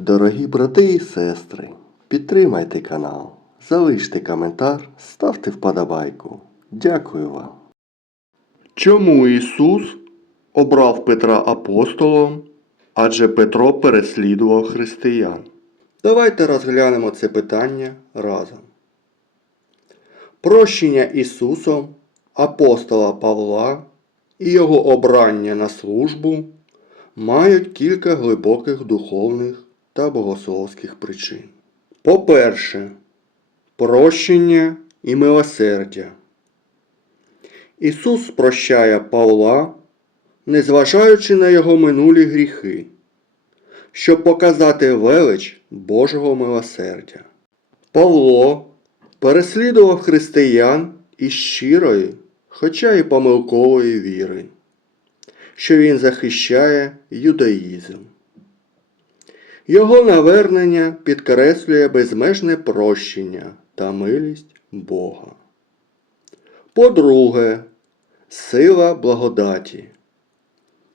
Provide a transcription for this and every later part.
Дорогі брати і сестри, підтримайте канал, залиште коментар, ставте вподобайку. Дякую вам. Чому Ісус обрав Петра апостолом, адже Петро переслідував християн? Давайте розглянемо це питання разом. Прощення Ісусом апостола Павла і його обрання на службу мають кілька глибоких духовних та богословських причин. По-перше, прощення і милосердя. Ісус прощає Павла, незважаючи на його минулі гріхи, щоб показати велич Божого милосердя. Павло переслідував християн із щирої, хоча й помилкової віри, що він захищає юдаїзм. Його навернення підкреслює безмежне прощення та милість Бога. По-друге, сила благодаті.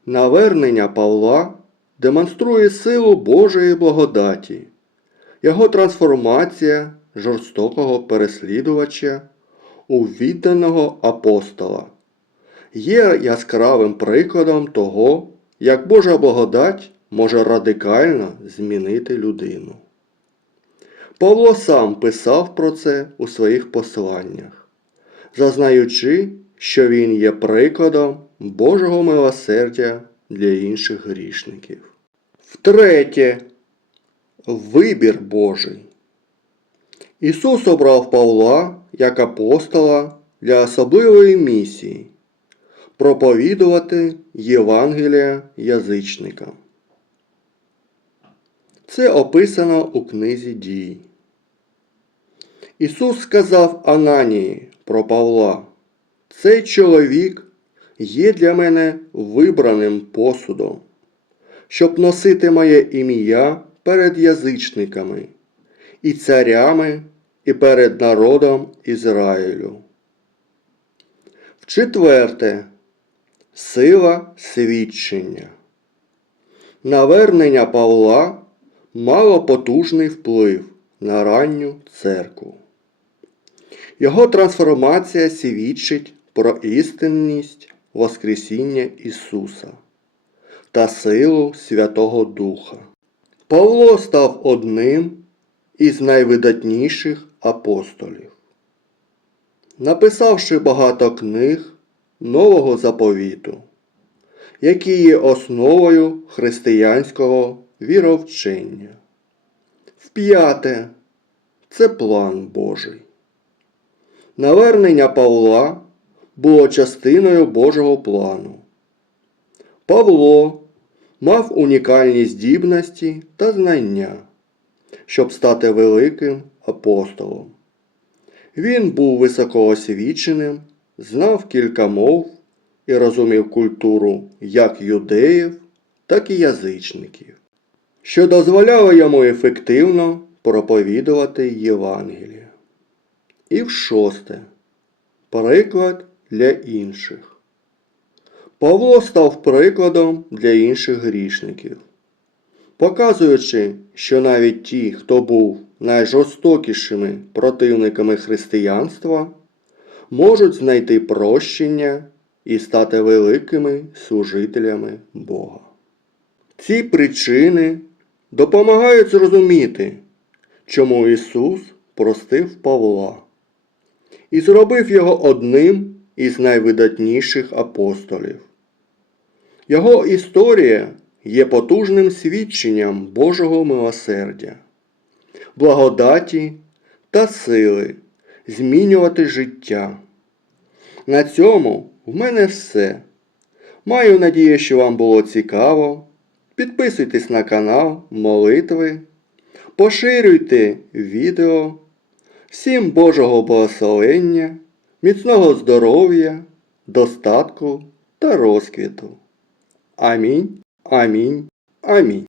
Навернення Павла демонструє силу Божої благодаті, його трансформація жорстокого переслідувача у відданого апостола є яскравим прикладом того, як Божа благодать може радикально змінити людину. Павло сам писав про це у своїх посланнях, зазнаючи, що він є прикладом Божого милосердя для інших грішників. Втретє, вибір Божий. Ісус обрав Павла як апостола для особливої місії проповідувати Євангелія язичникам. Це описано у книзі дій. Ісус сказав Ананії про Павла, цей чоловік є для мене вибраним посудом, щоб носити моє ім'я перед язичниками і царями, і перед народом Ізраїлю. В-четверте, сила свідчення. Навернення Павла мало потужний вплив на ранню церкву. Його трансформація свідчить про істинність Воскресіння Ісуса та силу Святого Духа. Павло став одним із найвидатніших апостолів. Написавши багато книг Нового заповіту, які є основою християнського віровчення. В-п'яте, це план Божий. Навернення Павла було частиною Божого плану. Павло мав унікальні здібності та знання, щоб стати великим апостолом. Він був високоосвіченим, знав кілька мов і розумів культуру як юдеїв, так і язичників, що дозволяло йому ефективно проповідувати Євангеліє. І в шосте приклад для інших. Павло став прикладом для інших грішників, показуючи, що навіть ті, хто був найжорстокішими противниками християнства, можуть знайти прощення і стати великими служителями Бога. Ці причини допомагають зрозуміти, чому Ісус простив Павла і зробив його одним із найвидатніших апостолів. Його історія є потужним свідченням Божого милосердя, благодаті та сили змінювати життя. На цьому в мене все. Маю надію, що вам було цікаво. Підписуйтесь на канал Молитви, поширюйте відео. Всім Божого благословення, міцного здоров'я, достатку та розквіту. Амінь, амінь, амінь.